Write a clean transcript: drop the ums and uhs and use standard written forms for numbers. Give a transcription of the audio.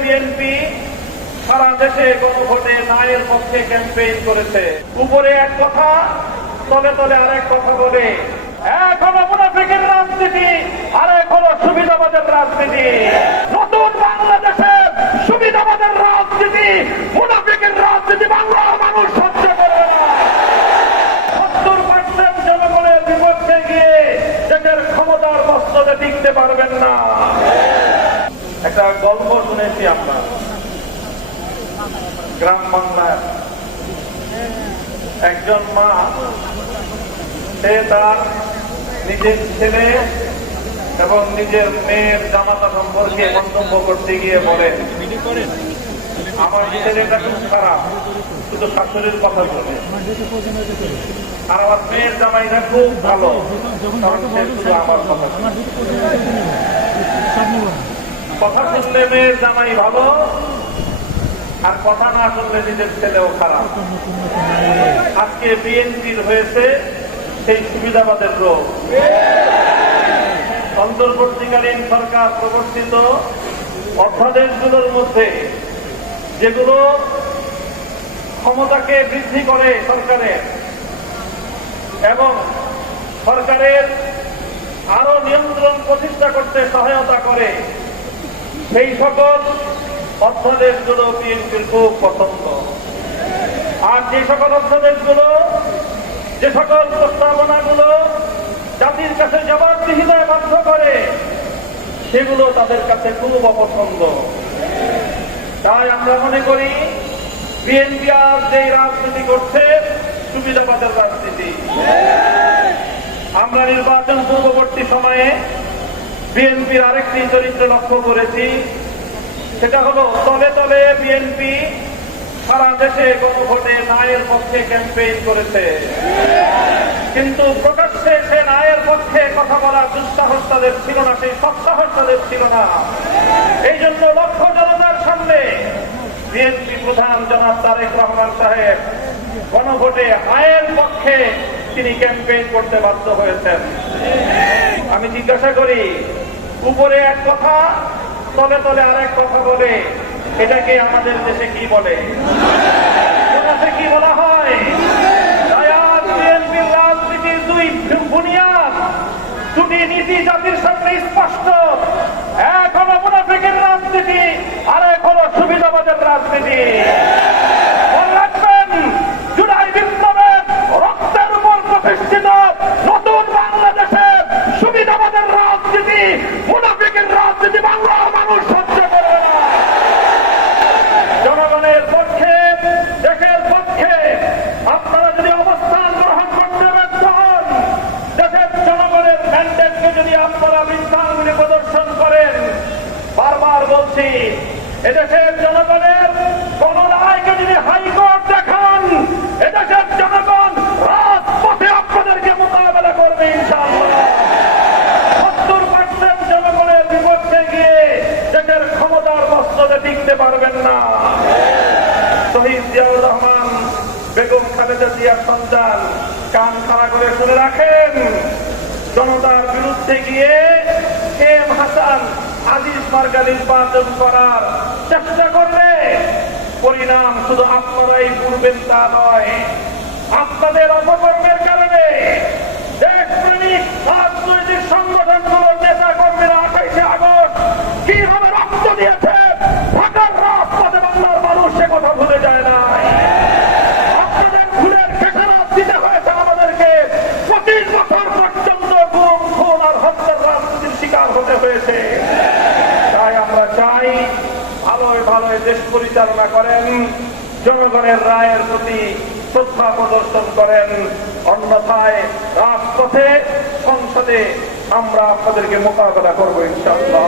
BNP সারা দেশে গণভোটে নায়ের পক্ষে ক্যাম্পেইন করেছে। উপরে এক কথা, তলে তলে আরেক কথা বলে। এক হলো মুনাফিকের রাজনীতি, আর এক হলো সুবিধাবাদের রাজনীতি। নতুন বাংলাদেশের সুবিধাবাদের রাজনীতি, মুনাফিকের রাজনীতি বাংলার মানুষ সহ্য করবে না। 70% জনগণের বিপক্ষে গিয়ে দেশের ক্ষমতার মস্তদে টিকতে পারবেন না। একটা গল্প শুনেছি আমরা, গ্রাম বাংলার একজন মা, সে তার নিজের ছেলে এবং নিজের মেয়ের জামাতা সম্পর্কে মন্তব্য করতে গিয়ে বলেন, আমার ছেলেটা খুব খারাপ, শুধু শাশুড়ির কথা বলে, আর আমার মেয়ের জামাইটা খুব ভালো, কারণ সে শুধু আমার কথা কথা শুনলে মেয়ের জামাই ভালো, আর কথা না শুনলে নিজের ছেলেও খারাপ। আজকে বিএনপির হয়েছে সেই সুবিধাবাদের রোগ। অন্তর্বর্তীকালীন সরকার প্রবর্তিত অধ্যাদেশগুলোর মধ্যে যেগুলো ক্ষমতাকে বৃদ্ধি করে সরকারের এবং সরকারের আরো নিয়ন্ত্রণ প্রতিষ্ঠা করতে সহায়তা করে, সেই সকল অধ্যাদেশগুলো বিএনপির খুব পছন্দ। আর যে সকল অধ্যাদেশগুলো, যে সকল প্রস্তাবনাগুলো জাতির কাছে জবাবদিহিতায় বাধ্য করে, সেগুলো তাদের কাছে খুব অপছন্দ। তাই আমরা মনে করি বিএনপি আর যে রাজনীতি করছে সুবিধাবাদের রাজনীতি। আমরা নির্বাচন পূর্ববর্তী সময়ে বিএনপির আরেকটি চরিত্র লক্ষ্য করেছি, সেটা হলো তলে তলে বিএনপি সারা দেশে গণভোটে নায়ের পক্ষে ক্যাম্পেইন করেছে, কিন্তু প্রকাশ্যে সে নায়ের পক্ষে কথা বলার দুঃসাহস তাদের ছিল না, সেই সৎসাহস তাদের ছিল না। এই জন্য লক্ষ জনতার সামনে বিএনপি প্রধান জনাব তারেক রহমান সাহেব গণভোটে হায়ের পক্ষে তিনি ক্যাম্পেইন করতে বাধ্য হয়েছেন। আমি জিজ্ঞাসা করি, উপরে এক কথা, তলে তলে আরেক কথা বলে, এটাকে আমাদের দেশে কি বলে? কি বলা হয়? বিএনপির রাজনীতির দুই বুনিয়াদ, দুটি নীতি জাতির সামনে স্পষ্ট। এক হলো মুনাফিকের রাজনীতি, আর এক হলো সুবিধাবাদের রাজনীতি। মনে রাখবেন, জুলাই বিপ্লবের রক্তের উপর প্রতিষ্ঠিত নতুন বাংলাদেশের সুবিধাবাদের রাজনীতি, মুনাফিকের রাজনীতি বাংলার মানুষ সহ্য করবে না। জনগণের পক্ষে, দেশের পক্ষে আপনারা যদি অবস্থান গ্রহণ করতে ব্যর্থ হন, দেশের জনগণের ম্যান্ডেটকে যদি আপনারা মিথ্যাঙ্গুলি প্রদর্শন করেন, বারবার বলছি, এদেশের জনগণের কোন রায়কে যদি হাইকোর্ট দেখান, এদেশের জনগণ রাজপথে আপনাদেরকে মোকাবেলা করবে ইনশাআল্লাহ। 70% জনগণের বিপক্ষে গিয়ে দেশের ক্ষমতার মস্তদে টিকতে পারবেন না। শহীদ জিয়াউর রহমান, বেগম খালেদা জিয়ার সন্তান, কান খাড়া করে শুনে রাখেন, জনতার বিরুদ্ধে গিয়ে এম হাসান আজিজ মার্কা নির্বাচন করার চেষ্টা করলে পরিণাম শুধু আপনারাই পূর্বেন তা নয়, আপনাদের অপকর্মের কারণে দেশপ্রেমিক রাজনৈতিক সংগঠনগুলোর নেতা কর্মীরা 28শে আগস্ট কিভাবে রক্ত দিয়েছে ঢাকার রাজপথে বাংলার মানুষ সে কথা ভুলে যায় না। আপনাদের ভুলের খেসারত দিতে হয়েছে আমাদেরকে। 25 বছর পর্যন্ত গুম, খুন আর হত্যার রাজনীতির শিকার হতে হয়েছে। তাই আমরা চাই ভালোই ভালোই দেশ পরিচালনা করেন, জনগণের রায়ের প্রতি শ্রদ্ধা প্রদর্শন করেন, অন্যথায় রাজপথে, সংসদে আমরা আপনাদেরকে মোকাবেলা করবো ইনশাআল্লাহ।